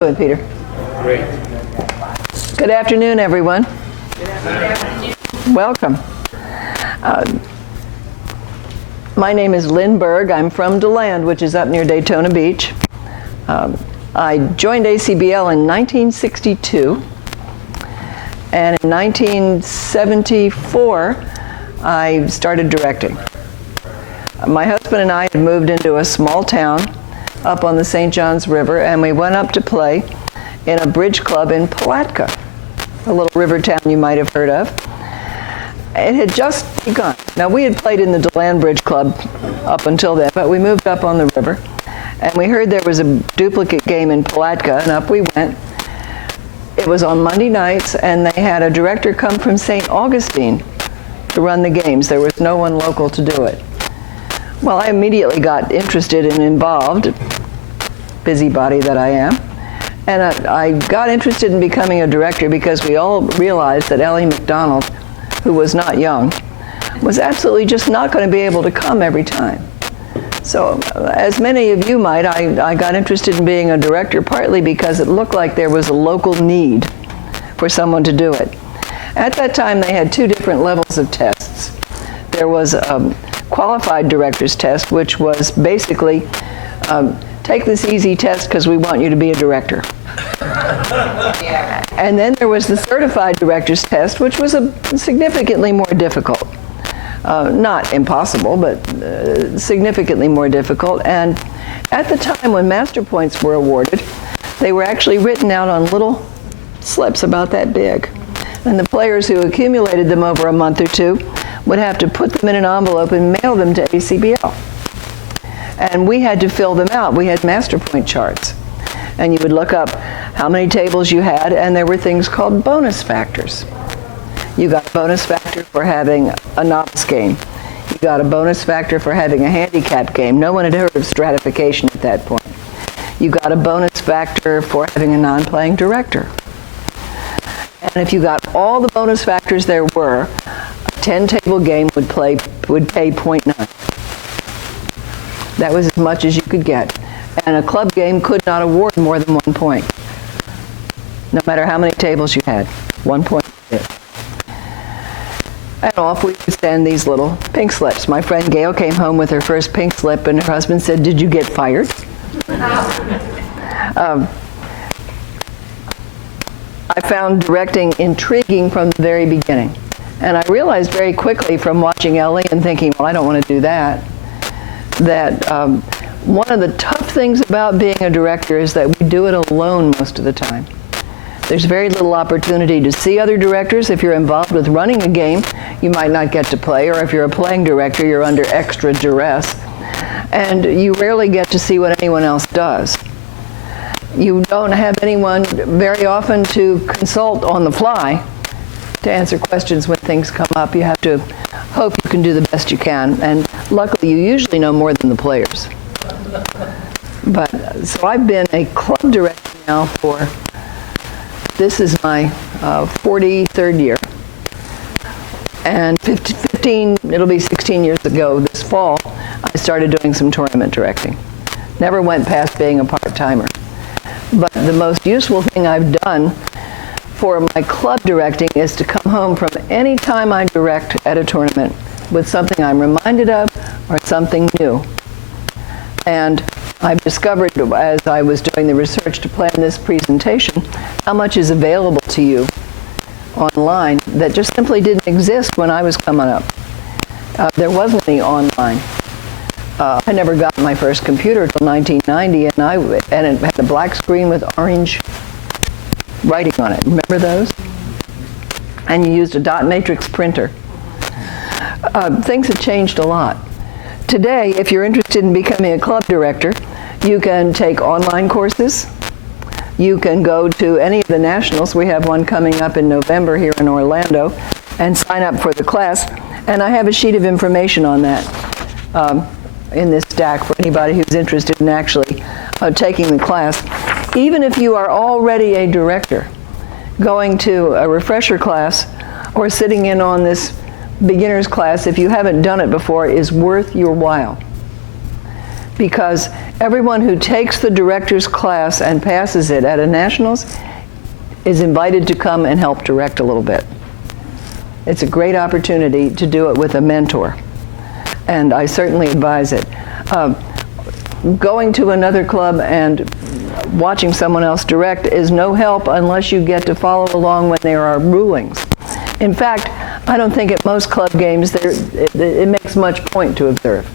Good, Peter. Great. Good afternoon, everyone. Good afternoon. Welcome. My name is Lynn Berg. I'm from DeLand, which is up near Daytona Beach. I joined ACBL in 1962, and in 1974, I started directing. My husband and I had moved into a small town up on the St. Johns River, and we went up to play in a bridge club in Palatka, a little river town you might have heard of. It had just begun. Now, we had played in the DeLand Bridge Club up until then, but we moved up on the river, and we heard there was a duplicate game in Palatka, and up we went. It was on Monday nights, and they had a director come from St. Augustine to run the games. There was no one local to do it. Well, I immediately got interested and involved, busybody that I am, and I got interested in becoming a director because we all realized that Ellie McDonald, who was not young, was absolutely just not going to be able to come every time. So, as many of you might, I got interested in being a director partly because it looked like there was a local need for someone to do it. At that time, they had two different levels of tests. There was a qualified director's test, which was basically, take this easy test because we want you to be a director. And then there was the certified director's test, which was significantly more difficult. Not impossible, but significantly more difficult. And at the time when master points were awarded, they were actually written out on little slips about that big. And the players who accumulated them over a month or two would have to put them in an envelope and mail them to ACBL. And we had to fill them out. We had master point charts. And you would look up how many tables you had, and there were things called bonus factors. You got a bonus factor for having a novice game. You got a bonus factor for having a handicap game. No one had heard of stratification at that point. You got a bonus factor for having a non-playing director. And if you got all the bonus factors there were, a 10-table game would pay 0.9. That was as much as you could get. And a club game could not award more than 1 point. No matter how many tables you had, 1 point. And off we would send these little pink slips. My friend Gail came home with her first pink slip, and her husband said, "Did you get fired?" I found directing intriguing from the very beginning. And I realized very quickly from watching Ellie and thinking, well, I don't want to do that, that one of the tough things about being a director is that we do it alone most of the time. There's very little opportunity to see other directors. If you're involved with running a game, you might not get to play, or if you're a playing director, you're under extra duress. And you rarely get to see what anyone else does. You don't have anyone very often to consult on the fly to answer questions when things come up. You have to hope you can do the best you can, and luckily you usually know more than the players. But so I've been a club director now for, this is my 43rd year, and 15, it'll be 16 years ago this fall, I started doing some tournament directing. Never went past being a part-timer. But the most useful thing I've done for my club directing is to come home from any time I direct at a tournament with something I'm reminded of or something new. And I've discovered as I was doing the research to plan this presentation how much is available to you online that just simply didn't exist when I was coming up. There wasn't any online. I never got my first computer until 1990, and it had a black screen with orange writing on it. Remember those? And you used a dot matrix printer. Things have changed a lot. Today, if you're interested in becoming a club director, you can take online courses. You can go to any of the nationals. We have one coming up in November here in Orlando, and sign up for the class. And I have a sheet of information on that in this stack for anybody who's interested in actually taking the class. Even if you are already a director, going to a refresher class or sitting in on this beginner's class, if you haven't done it before, is worth your while. because everyone who takes the director's class and passes it at a nationals is invited to come and help direct a little bit. It's a great opportunity to do it with a mentor, and I certainly advise it. Going to another club and watching someone else direct is no help unless you get to follow along when there are rulings. In fact, I don't think at most club games it makes much point to observe.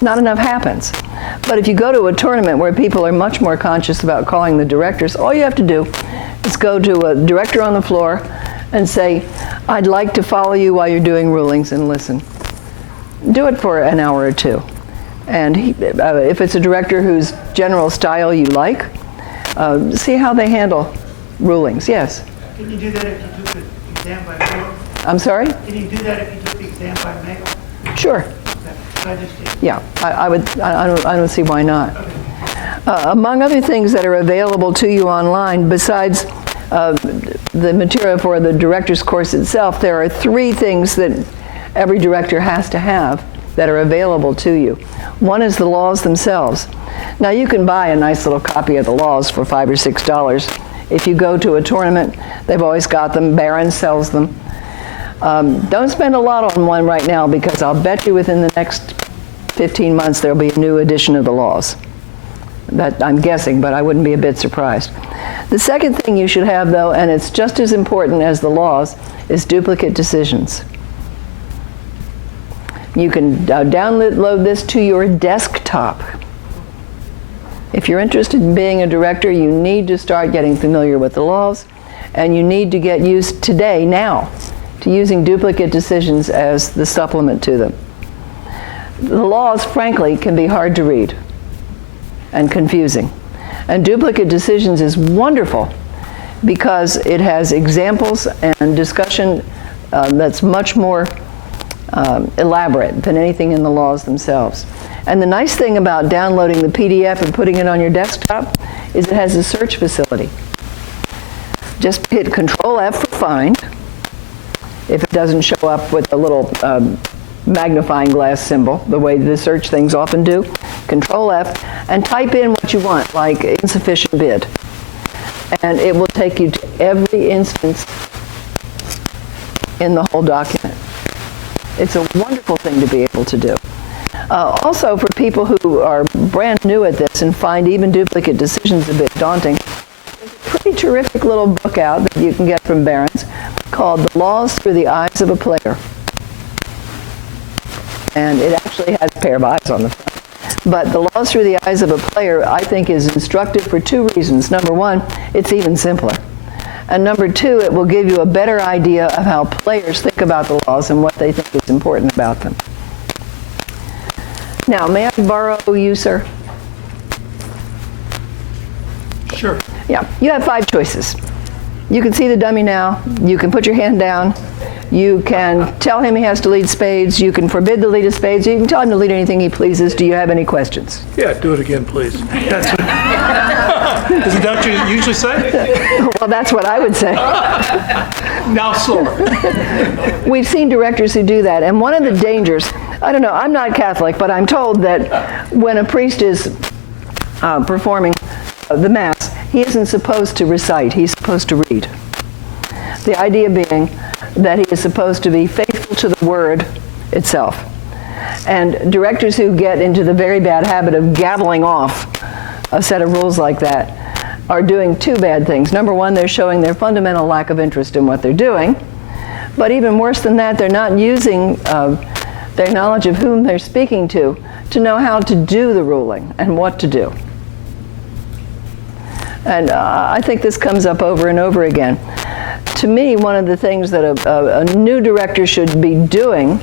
Not enough happens. But if you go to a tournament where people are much more conscious about calling the directors, all you have to do is go to a director on the floor and say, I'd like to follow you while you're doing rulings, and listen. Do it for an hour or two. And if it's a director whose general style you like, see how they handle rulings. Yes? Can you do that if you took the exam by mail? I'm sorry? Can you do that if you took the exam by mail? Sure. Yeah, I don't see why not. Among other things that are available to you online, besides the material for the director's course itself, there are 3 things that every director has to have that are available to you. One is the laws themselves. Now, you can buy a nice little copy of the laws for $5 or $6. If you go to a tournament, they've always got them. Barron sells them. Don't spend a lot on one right now, because I'll bet you within the next 15 months there'll be a new edition of the laws. That I'm guessing, but I wouldn't be a bit surprised. The second thing you should have, though, and it's just as important as the laws, is duplicate decisions. You can download this to your desktop. If you're interested in being a director, you need to start getting familiar with the laws, and you need to get used today, now, to using duplicate decisions as the supplement to them. The laws, frankly, can be hard to read and confusing. And duplicate decisions is wonderful because it has examples and discussion that's much more elaborate than anything in the laws themselves. And the nice thing about downloading the PDF and putting it on your desktop is it has a search facility. Just hit Control F for find. If it doesn't show up with a little magnifying glass symbol, the way the search things often do, Control F, and type in what you want, like insufficient bid. And it will take you to every instance in the whole document. It's a wonderful thing to be able to do. Also, for people who are brand new at this and find even duplicate decisions a bit daunting, there's a pretty terrific little book out that you can get from Barron's called The Laws Through the Eyes of a Player. And it actually has a pair of eyes on the front. But The Laws Through the Eyes of a Player, I think, is instructive for 2 reasons. Number 1, it's even simpler. And number 2, it will give you a better idea of how players think about the laws and what they think is important about them. Now, may I borrow you, sir? Sure. Yeah, you have 5 choices. You can see the dummy now. You can put your hand down. You can tell him he has to lead spades. You can forbid the lead of spades. You can tell him to lead anything he pleases. Do you have any questions? Yeah, do it again, please. Isn't that what you usually say? Well, that's what I would say. Now slower. We've seen directors who do that, and one of the dangers, I don't know, I'm not Catholic, but I'm told that when a priest is performing the Mass, he isn't supposed to recite, he's supposed to read. The idea being that he is supposed to be faithful to the word itself. And directors who get into the very bad habit of gabbling off a set of rules like that are doing 2 bad things. Number 1, they're showing their fundamental lack of interest in what they're doing. But even worse than that, they're not using their knowledge of whom they're speaking to know how to do the ruling and what to do. And I think this comes up over and over again. To me, one of the things that a new director should be doing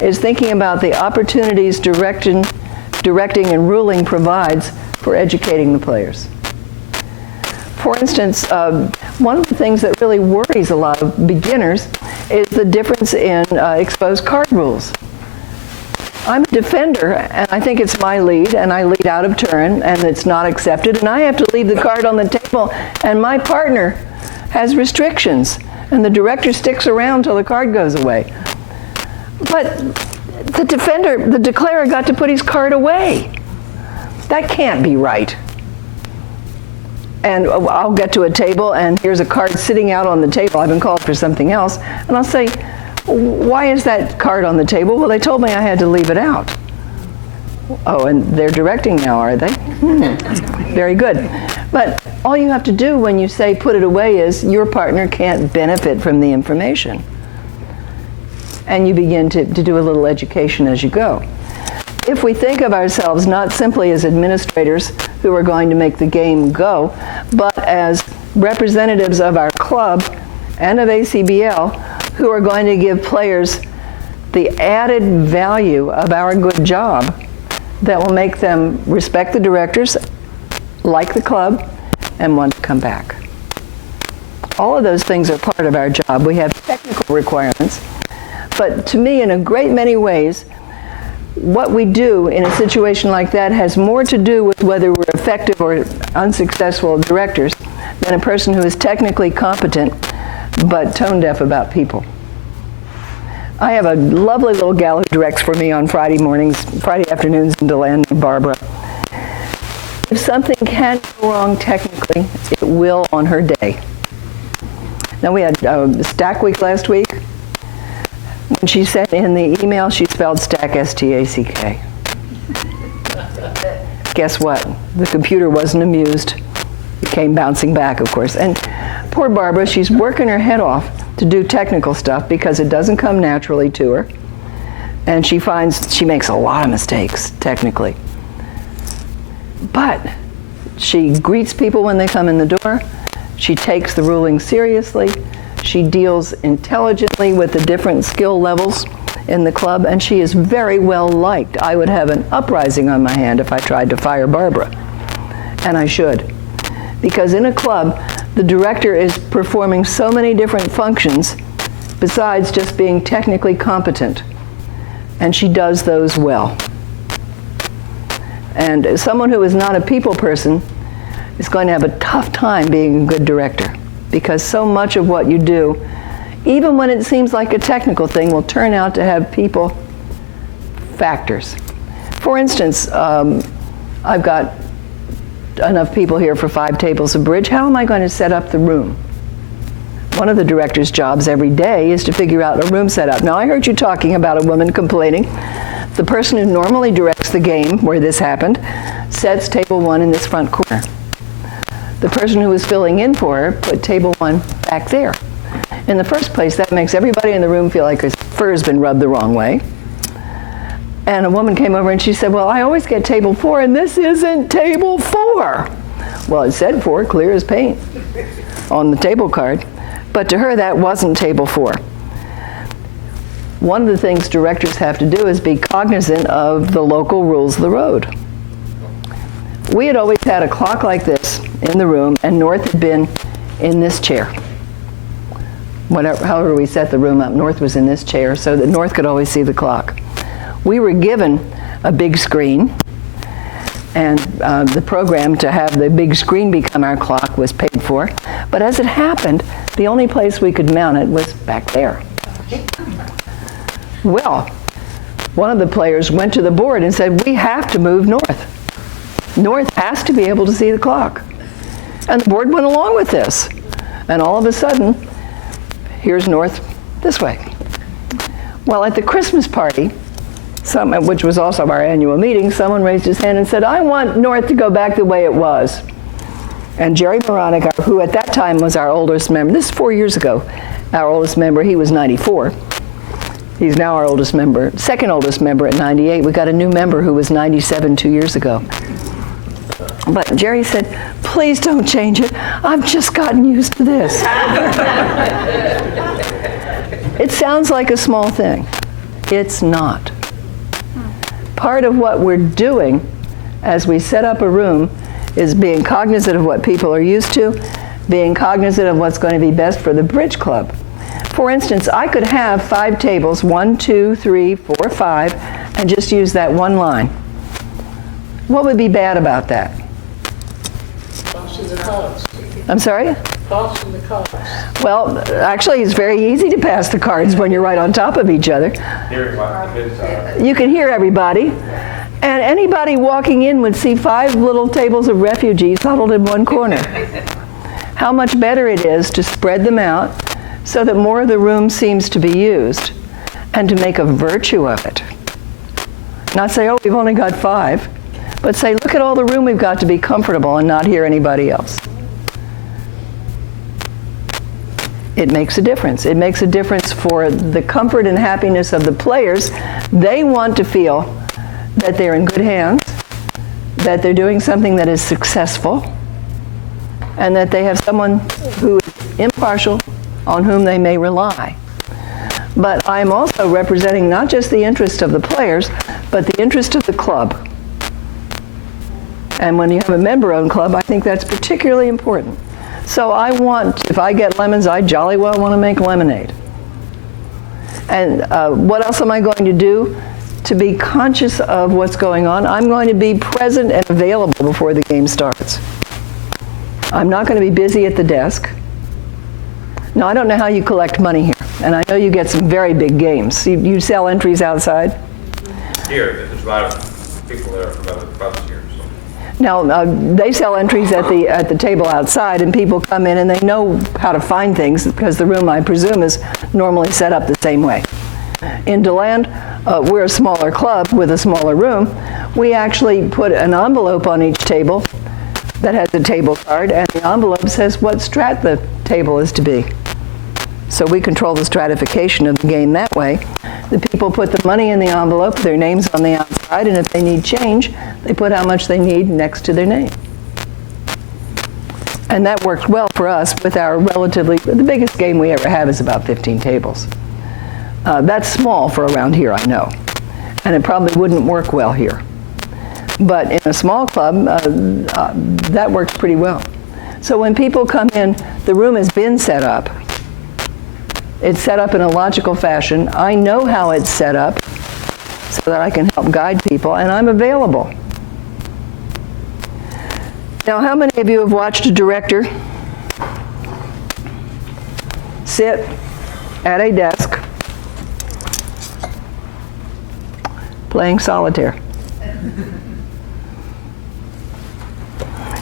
is thinking about the opportunities directing and ruling provides for educating the players. For instance, one of the things that really worries a lot of beginners is the difference in exposed card rules. I'm a defender, and I think it's my lead, and I lead out of turn, and it's not accepted, and I have to leave the card on the table, and my partner has restrictions, and the director sticks around till the card goes away. But the declarer got to put his card away. That can't be right. And I'll get to a table and here's a card sitting out on the table. I've been called for something else. And I'll say, why is that card on the table? Well, they told me I had to leave it out. Oh, and they're directing now, are they? Very good. But all you have to do when you say put it away is your partner can't benefit from the information. And you begin to do a little education as you go. If we think of ourselves not simply as administrators who are going to make the game go, but as representatives of our club and of ACBL who are going to give players the added value of our good job that will make them respect the directors, like the club, and want to come back. All of those things are part of our job. We have technical requirements, but to me, in a great many ways, what we do in a situation like that has more to do with whether we're effective or unsuccessful directors than a person who is technically competent but tone deaf about people. I have a lovely little gal who directs for me on Friday afternoons in DeLand named Barbara. If something can go wrong technically, it will on her day. Now we had stack week last week. When she sent in the email, she spelled stack S-T-A-C-K. Guess what? The computer wasn't amused. It came bouncing back, of course. And poor Barbara, she's working her head off to do technical stuff because it doesn't come naturally to her. And she finds she makes a lot of mistakes, technically. But she greets people when they come in the door. She takes the ruling seriously. She deals intelligently with the different skill levels in the club, and she is very well liked. I would have an uprising on my hand if I tried to fire Barbara, and I should. Because in a club, the director is performing so many different functions besides just being technically competent, and she does those well. And someone who is not a people person is going to have a tough time being a good director, because so much of what you do, even when it seems like a technical thing, will turn out to have people factors. For instance, I've got enough people here for 5 tables of bridge. How am I going to set up the room? One of the director's jobs every day is to figure out a room setup. Now, I heard you talking about a woman complaining. The person who normally directs the game where this happened sets table 1 in this front corner. The person who was filling in for her put table 1 back there. In the first place, that makes everybody in the room feel like his fur has been rubbed the wrong way. And a woman came over and she said, well, I always get table 4 and this isn't table 4. Well, it said 4, clear as paint, on the table card. But to her, that wasn't table 4. One of the things directors have to do is be cognizant of the local rules of the road. We had always had a clock like this in the room, and North had been in this chair. However we set the room up, North was in this chair so that North could always see the clock. We were given a big screen, and the program to have the big screen become our clock was paid for. But as it happened, the only place we could mount it was back there. Well, one of the players went to the board and said, we have to move North. North has to be able to see the clock. And the board went along with this. And all of a sudden, here's North this way. Well, at the Christmas party, which was also our annual meeting, someone raised his hand and said, I want North to go back the way it was. And Jerry Moronic, who at that time was our oldest member, this is 4 years ago, our oldest member, he was 94. He's now our oldest member, second oldest member at 98. We got a new member who was 97 2 years ago. But Jerry said, please don't change it. I've just gotten used to this. It sounds like a small thing. It's not. Part of what we're doing as we set up a room is being cognizant of what people are used to, being cognizant of what's going to be best for the bridge club. For instance, I could have 5 tables, 1, 2, 3, 4, 5, and just use that one line. What would be bad about that? I'm sorry? Well, actually, it's very easy to pass the cards when you're right on top of each other. You can hear everybody. And anybody walking in would see 5 little tables of refugees huddled in one corner. How much better it is to spread them out so that more of the room seems to be used, and to make a virtue of it. Not say, oh, we've only got 5, but say, look at all the room we've got to be comfortable and not hear anybody else. It makes a difference. It makes a difference for the comfort and happiness of the players. They want to feel that they're in good hands, that they're doing something that is successful, and that they have someone who is impartial on whom they may rely. But I'm also representing not just the interest of the players, but the interest of the club. And when you have a member-owned club, I think that's particularly important. So I want, if I get lemons, I jolly well want to make lemonade. And what else am I going to do to be conscious of what's going on? I'm going to be present and available before the game starts. I'm not going to be busy at the desk. Now, I don't know how you collect money here, and I know you get some very big games. You sell entries outside? Here, there's a lot of people there about the clubs here. So. Now, they sell entries at the table outside, and people come in and they know how to find things because the room, I presume, is normally set up the same way. In DeLand, we're a smaller club with a smaller room. We actually put an envelope on each table that has a table card, and the envelope says what strat the table is to be. So we control the stratification of the game that way. The people put the money in the envelope, their name's on the outside, and if they need change, they put how much they need next to their name. And that worked well for us with our the biggest game we ever have is about 15 tables. That's small for around here, I know. And it probably wouldn't work well here. But in a small club, that works pretty well. So when people come in, the room has been set up. It's set up in a logical fashion. I know how it's set up so that I can help guide people, and I'm available. Now, how many of you have watched a director sit at a desk playing solitaire?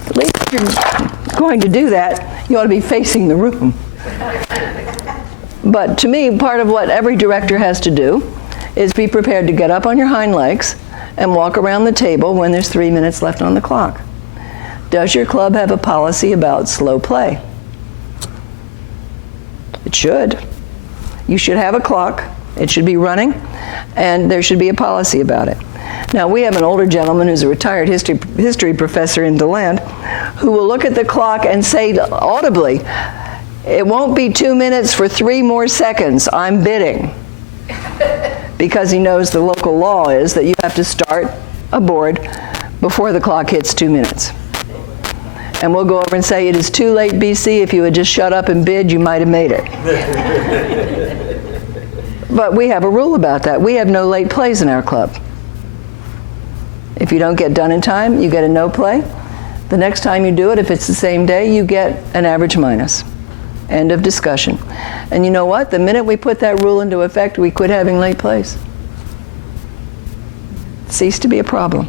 At least if you're going to do that, you ought to be facing the room. But to me, part of what every director has to do is be prepared to get up on your hind legs and walk around the table when there's 3 minutes left on the clock. Does your club have a policy about slow play? It should. You should have a clock. It should be running, and there should be a policy about it. Now, we have an older gentleman who's a retired history professor in DeLand who will look at the clock and say audibly, "It won't be 2 minutes for 3 more seconds. I'm bidding." Because he knows the local law is that you have to start a board before the clock hits 2 minutes. And we'll go over and say, "It is too late, BC. If you had just shut up and bid, you might have made it." But we have a rule about that. We have no late plays in our club. If you don't get done in time, you get a no play. The next time you do it, if it's the same day, you get an average minus. End of discussion. And you know what? The minute we put that rule into effect, we quit having late plays. It ceased to be a problem.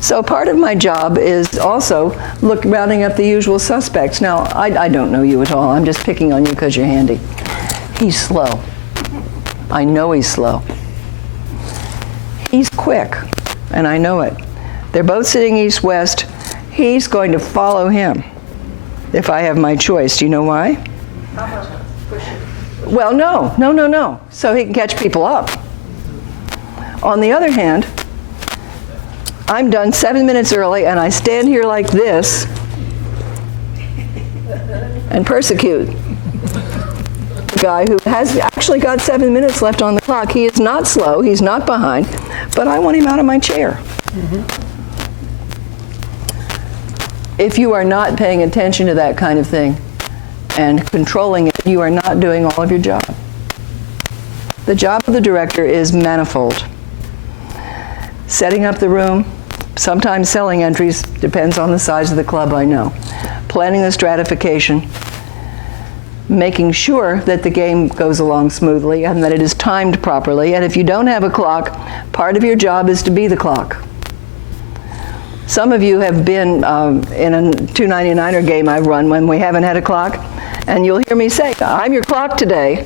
So part of my job is also rounding up the usual suspects. Now, I don't know you at all. I'm just picking on you because you're handy. He's slow. I know he's slow. He's quick, and I know it. They're both sitting east-west. He's going to follow him if I have my choice. Do you know why? Well, no. So he can catch people up. On the other hand, I'm done 7 minutes early, and I stand here like this and persecute the guy who has actually got 7 minutes left on the clock. He is not slow, he's not behind, but I want him out of my chair. If you are not paying attention to that kind of thing and controlling it, you are not doing all of your job. The job of the director is manifold. Setting up the room, sometimes selling entries, depends on the size of the club, I know. Planning the stratification, making sure that the game goes along smoothly and that it is timed properly. And if you don't have a clock, part of your job is to be the clock. Some of you have been in a 299er game I've run when we haven't had a clock, and you'll hear me say, "I'm your clock today."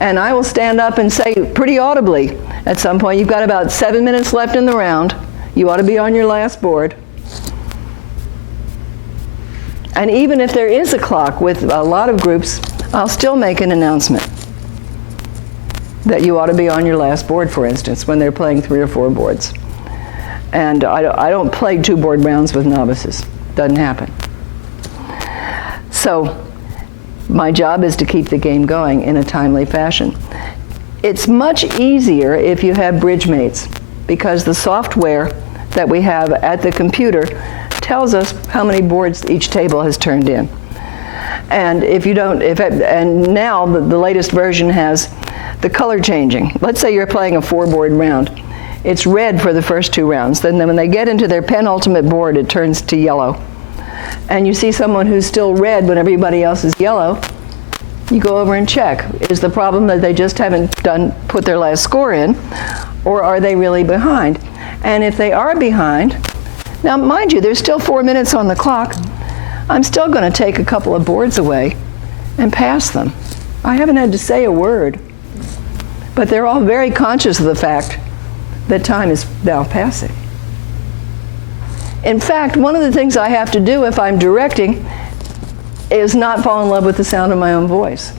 And I will stand up and say pretty audibly at some point, "You've got about 7 minutes left in the round. You ought to be on your last board." And even if there is a clock with a lot of groups, I'll still make an announcement that you ought to be on your last board, for instance, when they're playing 3 or 4 boards. And I don't play 2-board rounds with novices. Doesn't happen. So my job is to keep the game going in a timely fashion. It's much easier if you have bridge mates, because the software that we have at the computer tells us how many boards each table has turned in. And if you don't, and now the latest version has the color changing. Let's say you're playing a 4-board round. It's red for the first 2 rounds. Then when they get into their penultimate board, it turns to yellow. And you see someone who's still red when everybody else is yellow, you go over and check. Is the problem that they just haven't put their last score in, or are they really behind? And if they are behind, now mind you, there's still 4 minutes on the clock, I'm still going to take a couple of boards away and pass them. I haven't had to say a word, but they're all very conscious of the fact that time is now passing. In fact, one of the things I have to do if I'm directing is not fall in love with the sound of my own voice.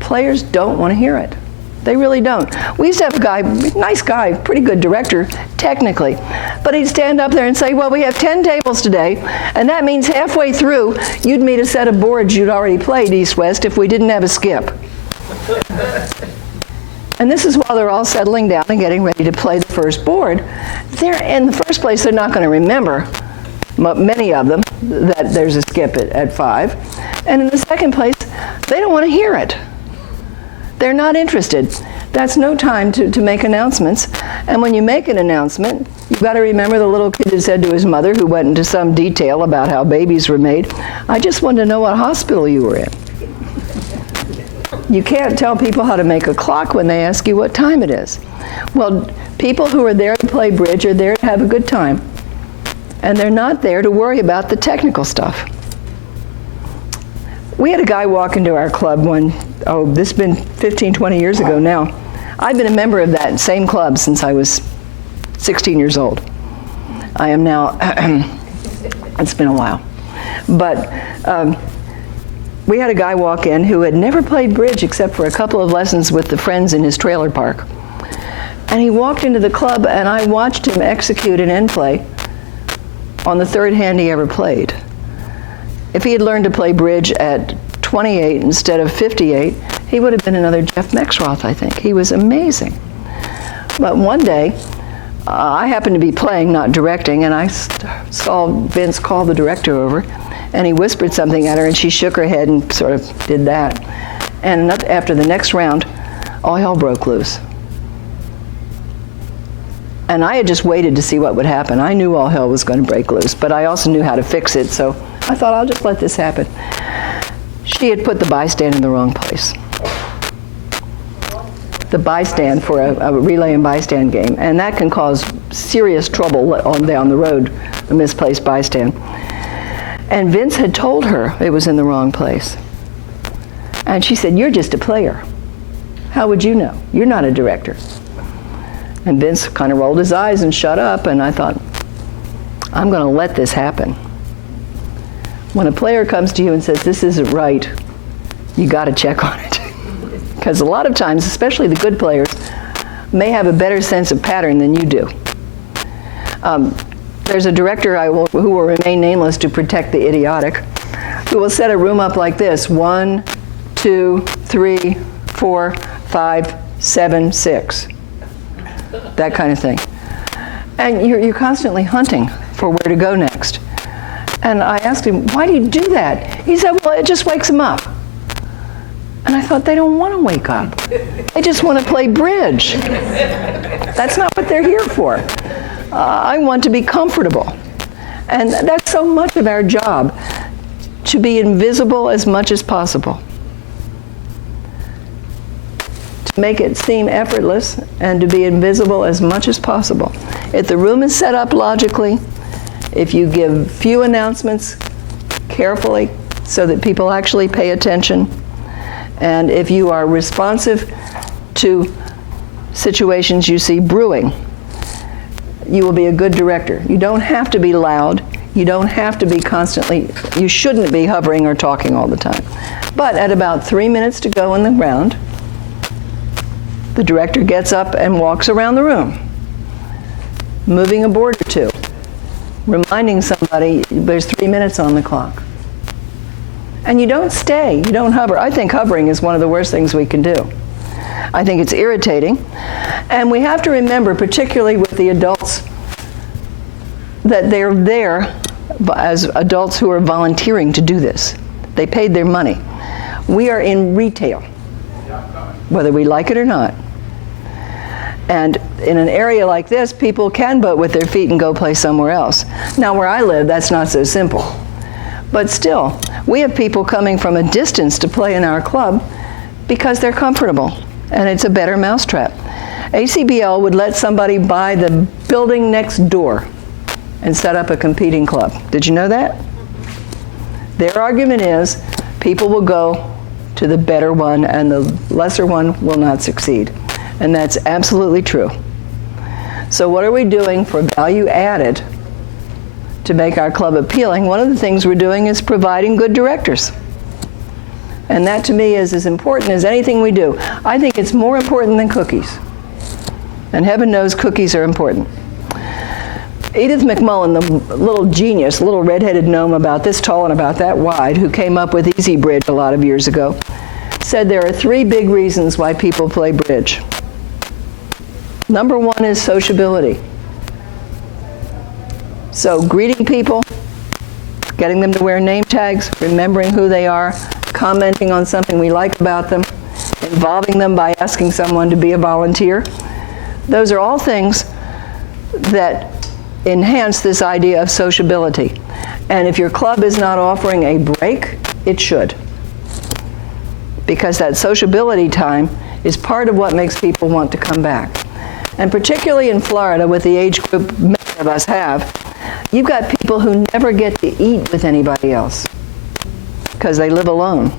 Players don't want to hear it. They really don't. We used to have a guy, nice guy, pretty good director, technically, but he'd stand up there and say, "Well, we have 10 tables today, and that means halfway through, you'd meet a set of boards you'd already played east-west if we didn't have a skip." And this is while they're all settling down and getting ready to play the first board. In the first place, they're not going to remember, many of them, that there's a skip at 5. And in the second place, they don't want to hear it. They're not interested. That's no time to make announcements. And when you make an announcement, you've got to remember the little kid who said to his mother, who went into some detail about how babies were made, "I just wanted to know what hospital you were in." You can't tell people how to make a clock when they ask you what time it is. Well, people who are there to play bridge are there to have a good time. And they're not there to worry about the technical stuff. We had a guy walk into our club this has been 15, 20 years ago now. I've been a member of that same club since I was 16 years old. I am now, it's been a while. But we had a guy walk in who had never played bridge except for a couple of lessons with the friends in his trailer park. And he walked into the club, and I watched him execute an end play on the 3rd hand he ever played. If he had learned to play bridge at 28 instead of 58, he would have been another Jeff Mexroth, I think. He was amazing. But one day, I happened to be playing, not directing, and I saw Vince call the director over, and he whispered something at her, and she shook her head and sort of did that. And after the next round, all hell broke loose. And I had just waited to see what would happen. I knew all hell was going to break loose, but I also knew how to fix it, so I thought, I'll just let this happen. She had put the bystand in the wrong place. The bystand for a relay and bystand game, and that can cause serious trouble on down the road, a misplaced bystand. And Vince had told her it was in the wrong place. And she said, "You're just a player. How would you know? You're not a director." And Vince kind of rolled his eyes and shut up, and I thought, I'm going to let this happen. When a player comes to you and says, "This isn't right," you got to check on it. Because a lot of times, especially the good players, may have a better sense of pattern than you do. There's a director who will remain nameless to protect the idiotic, who will set a room up like this: 1, 2, 3, 4, 5, 7, 6. That kind of thing. And you're constantly hunting for where to go next. And I asked him, "Why do you do that?" He said, "Well, it just wakes them up." And I thought, they don't want to wake up. They just want to play bridge. That's not what they're here for. I want to be comfortable. And that's so much of our job, to be invisible as much as possible. To make it seem effortless and to be invisible as much as possible. If the room is set up logically, if you give few announcements carefully so that people actually pay attention, and if you are responsive to situations you see brewing, you will be a good director. You don't have to be loud. You don't have to be constantly, you shouldn't be hovering or talking all the time. But at about 3 minutes to go in the round, the director gets up and walks around the room, moving a board or two, reminding somebody there's 3 minutes on the clock. And you don't stay, you don't hover. I think hovering is one of the worst things we can do. I think it's irritating. And we have to remember, particularly with the adults, that they're there as adults who are volunteering to do this. They paid their money. We are in retail, whether we like it or not. And in an area like this, people can vote with their feet and go play somewhere else. Now, where I live, that's not so simple. But still, we have people coming from a distance to play in our club because they're comfortable, and it's a better mousetrap. ACBL would let somebody buy the building next door and set up a competing club. Did you know that? Their argument is people will go to the better one and the lesser one will not succeed. And that's absolutely true. So what are we doing for value added to make our club appealing? One of the things we're doing is providing good directors. And that to me is as important as anything we do. I think it's more important than cookies. And heaven knows cookies are important. Edith McMullen, the little genius, little redheaded gnome about this tall and about that wide, who came up with Easy Bridge a lot of years ago, said there are 3 big reasons why people play bridge. Number 1 is sociability. So greeting people, getting them to wear name tags, remembering who they are, commenting on something we like about them, involving them by asking someone to be a volunteer. Those are all things that enhance this idea of sociability. And if your club is not offering a break, it should. Because that sociability time is part of what makes people want to come back. And particularly in Florida, with the age group many of us have, you've got people who never get to eat with anybody else because they live alone.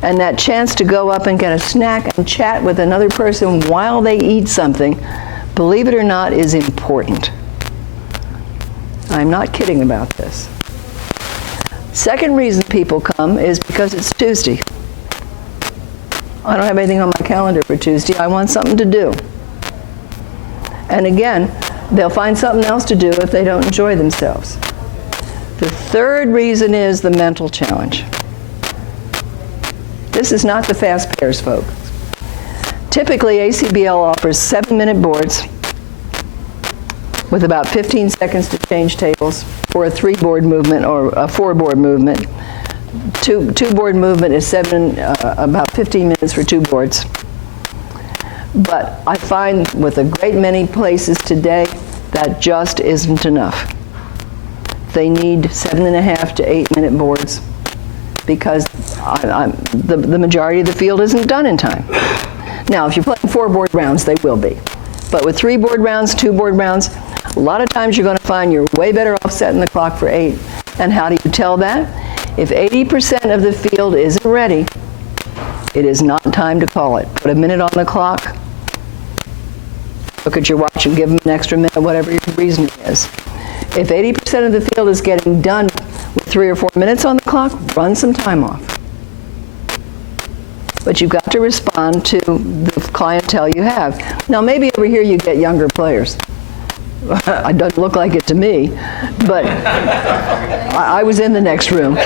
And that chance to go up and get a snack and chat with another person while they eat something, believe it or not, is important. I'm not kidding about this. Second reason people come is because it's Tuesday. I don't have anything on my calendar for Tuesday. I want something to do. And again, they'll find something else to do if they don't enjoy themselves. The third reason is the mental challenge. This is not the fast pairs, folks. Typically, ACBL offers 7-minute boards with about 15 seconds to change tables for a 3-board movement or a 4-board movement. Two-board movement is about 15 minutes for 2 boards. But I find with a great many places today, that just isn't enough. They need 7.5 to 8-minute boards because the majority of the field isn't done in time. Now, if you're playing 4-board rounds, they will be. But with 3-board rounds, 2-board rounds, a lot of times you're going to find you're way better off setting the clock for 8. And how do you tell that? If 80% of the field isn't ready, it is not time to call it. Put a minute on the clock, look at your watch and give them an extra minute, whatever your reasoning is. If 80% of the field is getting done with 3 or 4 minutes on the clock, run some time off. But you've got to respond to the clientele you have. Now, maybe over here you get younger players. It doesn't look like it to me, but I was in the next room.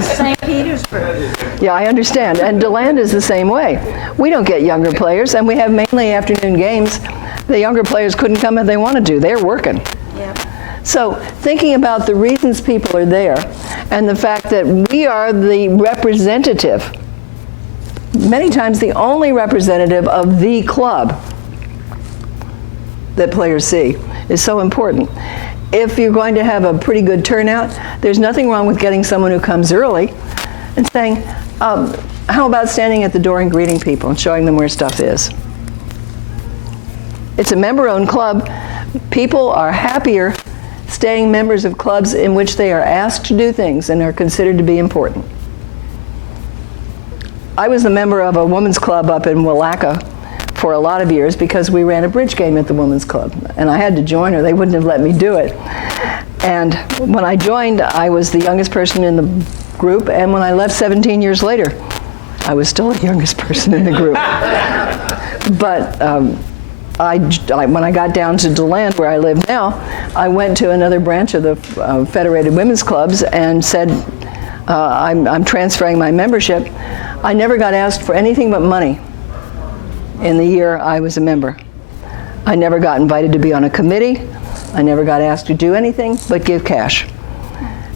St. Petersburg. Yeah, I understand. And DeLand is the same way. We don't get younger players, and we have mainly afternoon games. The younger players couldn't come if they wanted to. They're working. Yep. So thinking about the reasons people are there and the fact that we are the representative, many times the only representative of the club that players see, is so important. if you're going to have a pretty good turnout, there's nothing wrong with getting someone who comes early and saying, how about standing at the door and greeting people and showing them where stuff is? It's a member-owned club. People are happier staying members of clubs in which they are asked to do things and are considered to be important. I was a member of a women's club up in Willaca for a lot of years because we ran a bridge game at the women's club, and I had to join her. They wouldn't have let me do it. And when I joined, I was the youngest person in the group, and when I left 17 years later, I was still the youngest person in the group. But when I got down to DeLand, where I live now, I went to another branch of the Federated Women's Clubs and said, I'm transferring my membership. I never got asked for anything but money in the year I was a member. I never got invited to be on a committee. I never got asked to do anything but give cash.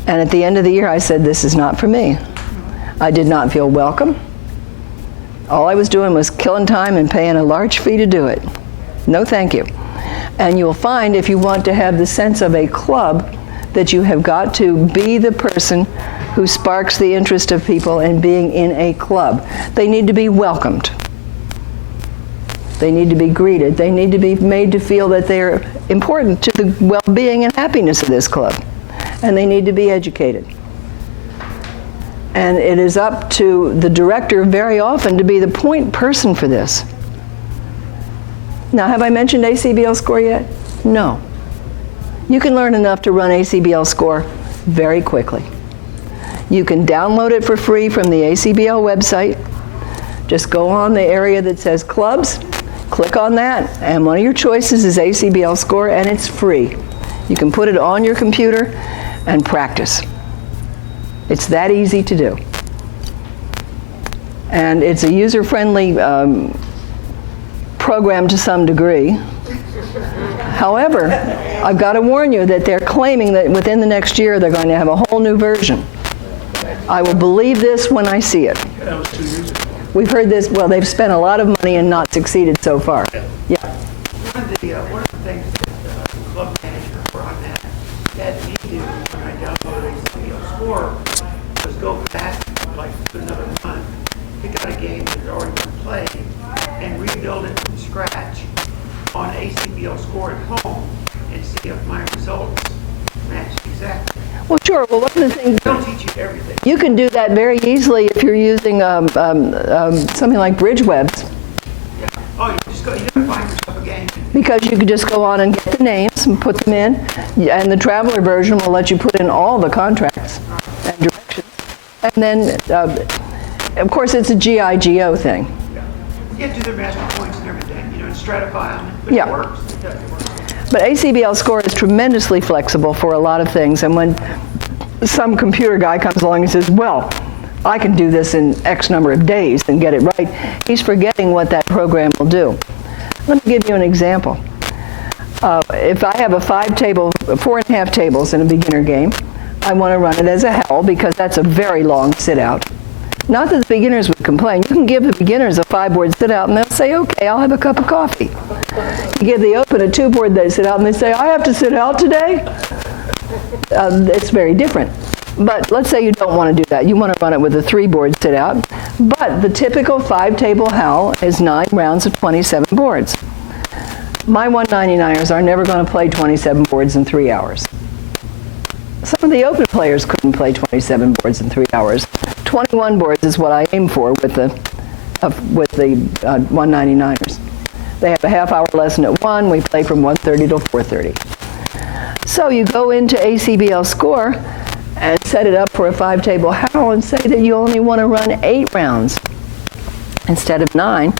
And at the end of the year, I said, this is not for me. I did not feel welcome. All I was doing was killing time and paying a large fee to do it. No, thank you. And you'll find if you want to have the sense of a club that you have got to be the person who sparks the interest of people in being in a club. They need to be welcomed. They need to be greeted. They need to be made to feel that they're important to the well-being and happiness of this club. And they need to be educated. And it is up to the director very often to be the point person for this. Now, have I mentioned ACBL Score yet? No. You can learn enough to run ACBL Score very quickly. You can download it for free from the ACBL website. Just go on the area that says clubs, click on that, and one of your choices is ACBL Score, and it's free. You can put it on your computer and practice. It's that easy to do. And it's a user-friendly program to some degree. However, I've got to warn you that they're claiming that within the next year they're going to have a whole new version. I will believe this when I see it. That was 2 years ago. We've heard this, well, they've spent a lot of money and not succeeded so far. Yeah. One of the things that the club manager where I'm at had me do when I downloaded ACBL Score was go back like another month, pick out a game that had already been played, and rebuild it from scratch on ACBL Score at home and see if my results matched exactly. Well, sure. Well, one of the things, They'll teach you everything. you can do that very easily if you're using something like Bridge Webs, Yeah. Oh, you gotta find yourself a game. because you could just go on and get the names and put them in, and the Traveler version will let you put in all the contracts and directions. And then, of course, it's a GIGO thing. You have to do their master points and everything, and stratify them, but Yeah. it works. It works. But ACBL Score is tremendously flexible for a lot of things, and when some computer guy comes along and says, well, I can do this in X number of days and get it right, he's forgetting what that program will do. Let me give you an example. If I have a 4.5 tables in a beginner game, I want to run it as a hell because that's a very long sit-out. Not that the beginners would complain. You can give the beginners a 5-board sit-out and they'll say, okay, I'll have a cup of coffee. You give the open a 2-board they sit out and they say, I have to sit out today? It's very different. But let's say you don't want to do that. You want to run it with a 3-board sit-out. But the typical 5-table HAL is 9 rounds of 27 boards. My 199ers are never going to play 27 boards in 3 hours. Some of the open players couldn't play 27 boards in 3 hours. 21 boards is what I aim for with the 199ers. They have a half-hour lesson at 1. We play from 1:30 to 4:30. So you go into ACBL Score and set it up for a 5-table HAL and say that you only want to run 8 rounds instead of 9,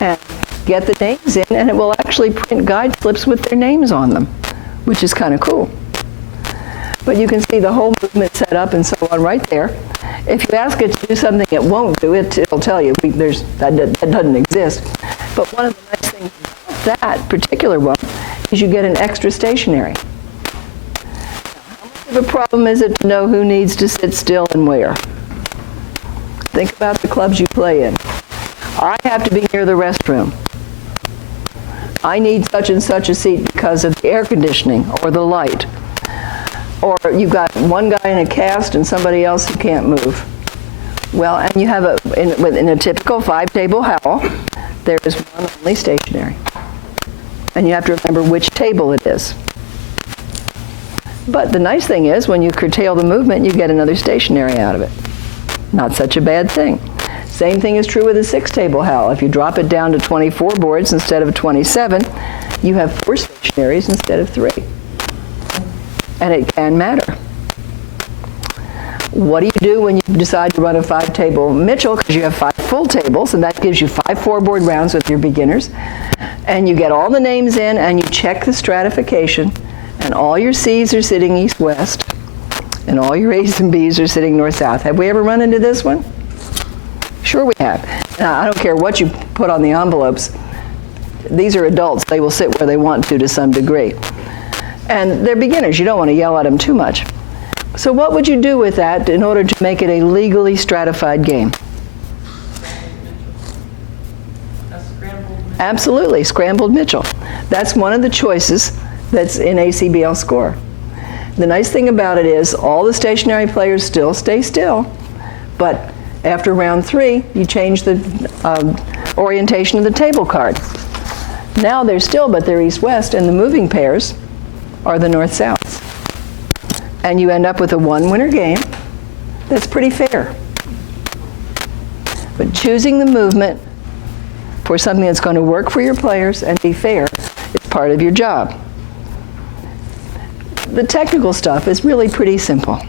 and get the names in, and it will actually print guide slips with their names on them, which is kind of cool. But you can see the whole movement set up and so on right there. If you ask it to do something it won't do, it'll tell you that doesn't exist. But one of the nice things about that particular one is you get an extra stationery. How much of a problem is it to know who needs to sit still and where? Think about the clubs you play in. I have to be near the restroom. I need such and such a seat because of the air conditioning or the light Or you've got one guy in a cast and somebody else who can't move. Well, and you have in a typical 5-table howl, there is one only stationary. And you have to remember which table it is. But the nice thing is, when you curtail the movement, you get another stationary out of it. Not such a bad thing. Same thing is true with a 6-table howl. If you drop it down to 24 boards instead of 27, you have 4 stationaries instead of 3. And it can matter. What do you do when you decide to run a 5-table Mitchell? Because you have 5 full tables, and that gives you 5 4-board rounds with your beginners. And you get all the names in, and you check the stratification, and all your C's are sitting east-west, and all your A's and B's are sitting north-south. Have we ever run into this one? Sure we have. Now, I don't care what you put on the envelopes. These are adults. They will sit where they want to some degree. And they're beginners. You don't want to yell at them too much. So what would you do with that in order to make it a legally stratified game? Absolutely, scrambled Mitchell. That's one of the choices that's in ACBL score. The nice thing about it is all the stationary players still stay still, but after round 3, you change the orientation of the table card. Now they're still, but they're east-west, and the moving pairs are the north-souths. And you end up with a 1-winner game that's pretty fair. But choosing the movement for something that's going to work for your players and be fair is part of your job. The technical stuff is really pretty simple.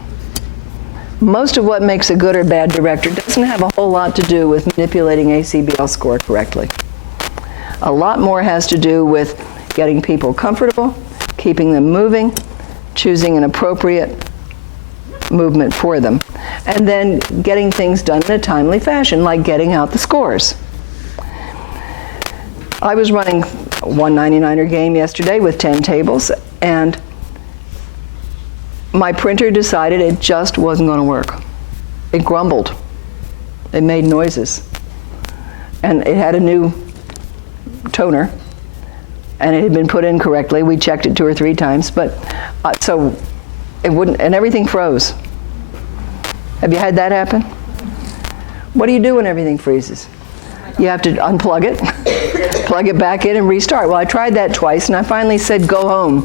Most of what makes a good or bad director doesn't have a whole lot to do with manipulating ACBL score correctly. A lot more has to do with getting people comfortable, keeping them moving, choosing an appropriate movement for them, and then getting things done in a timely fashion, like getting out the scores. I was running a 199er game yesterday with 10 tables, and my printer decided it just wasn't going to work. It grumbled. It made noises. And it had a new toner, and it had been put in correctly. We checked it 2 or 3 times, but so it wouldn't, and everything froze. Have you had that happen? What do you do when everything freezes? You have to unplug it, plug it back in, and restart. Well, I tried that twice, and I finally said, go home.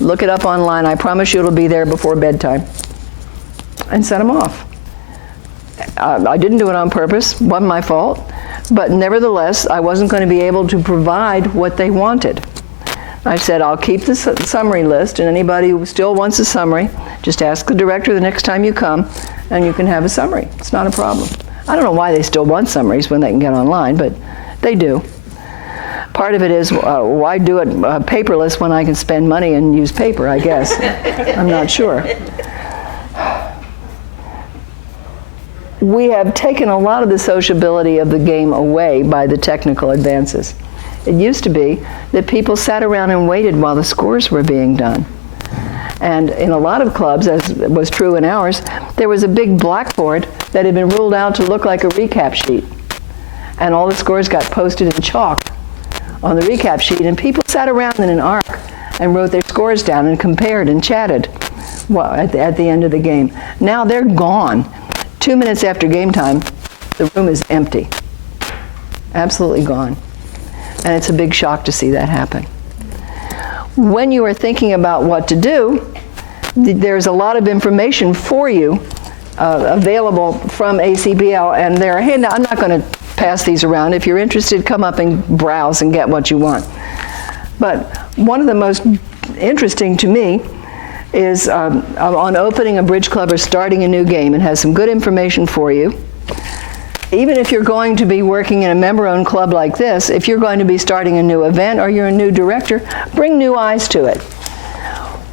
Look it up online. I promise you it'll be there before bedtime. And set them off. I didn't do it on purpose. Wasn't my fault. But nevertheless, I wasn't going to be able to provide what they wanted. I said, I'll keep the summary list, and anybody who still wants a summary, just ask the director the next time you come, and you can have a summary. It's not a problem. I don't know why they still want summaries when they can get online, but they do. Part of it is, why do it paperless when I can spend money and use paper, I guess. I'm not sure. We have taken a lot of the sociability of the game away by the technical advances. It used to be that people sat around and waited while the scores were being done. And in a lot of clubs, as was true in ours, there was a big blackboard that had been ruled out to look like a recap sheet. And all the scores got posted in chalk on the recap sheet, and people sat around in an arc and wrote their scores down and compared and chatted at the end of the game. Now they're gone. 2 minutes after game time, the room is empty. Absolutely gone. And it's a big shock to see that happen. When you are thinking about what to do, there's a lot of information for you available from ACBL, and they're I'm not going to pass these around. If you're interested, come up and browse and get what you want. But one of the most interesting to me is on opening a bridge club or starting a new game. It has some good information for you. Even if you're going to be working in a member-owned club like this, if you're going to be starting a new event or you're a new director, bring new eyes to it.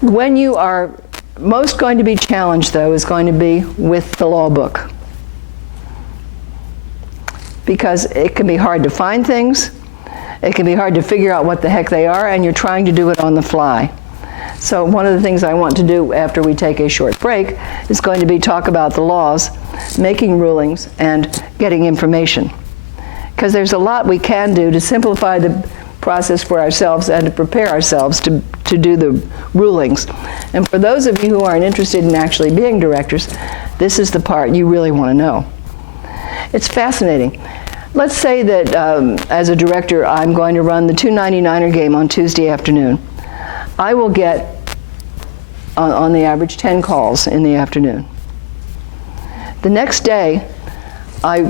When you are most going to be challenged, though, is going to be with the law book. Because it can be hard to find things, it can be hard to figure out what the heck they are, and you're trying to do it on the fly. So one of the things I want to do after we take a short break is going to be talk about the laws, making rulings, and getting information. Because there's a lot we can do to simplify the process for ourselves and to prepare ourselves to do the rulings. And for those of you who aren't interested in actually being directors, this is the part you really want to know. It's fascinating. Let's say that as a director, I'm going to run the 299er game on Tuesday afternoon. I will get, on the average, 10 calls in the afternoon. The next day, I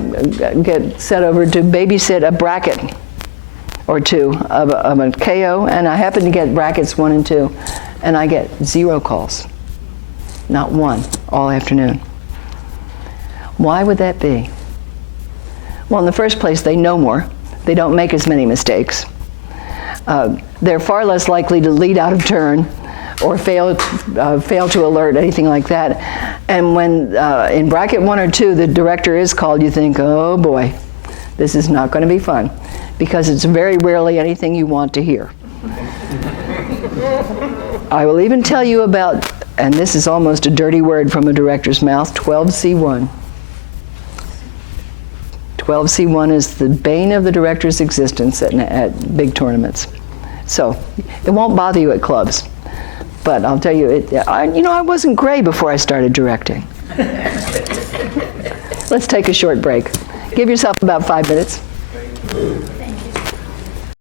get set over to babysit a bracket or two of a KO, and I happen to get brackets 1 and 2, and I get 0 calls. Not one, all afternoon. Why would that be? Well, in the first place, they know more. They don't make as many mistakes. They're far less likely to lead out of turn or fail to alert, anything like that. And when in bracket 1 or 2, the director is called, you think, oh boy, this is not going to be fun, because it's very rarely anything you want to hear. I will even tell you about, and this is almost a dirty word from a director's mouth, 12C1. 12C1 is the bane of the director's existence at big tournaments. So it won't bother you at clubs. But I'll tell you, I wasn't gray before I started directing. Let's take a short break. Give yourself about 5 minutes.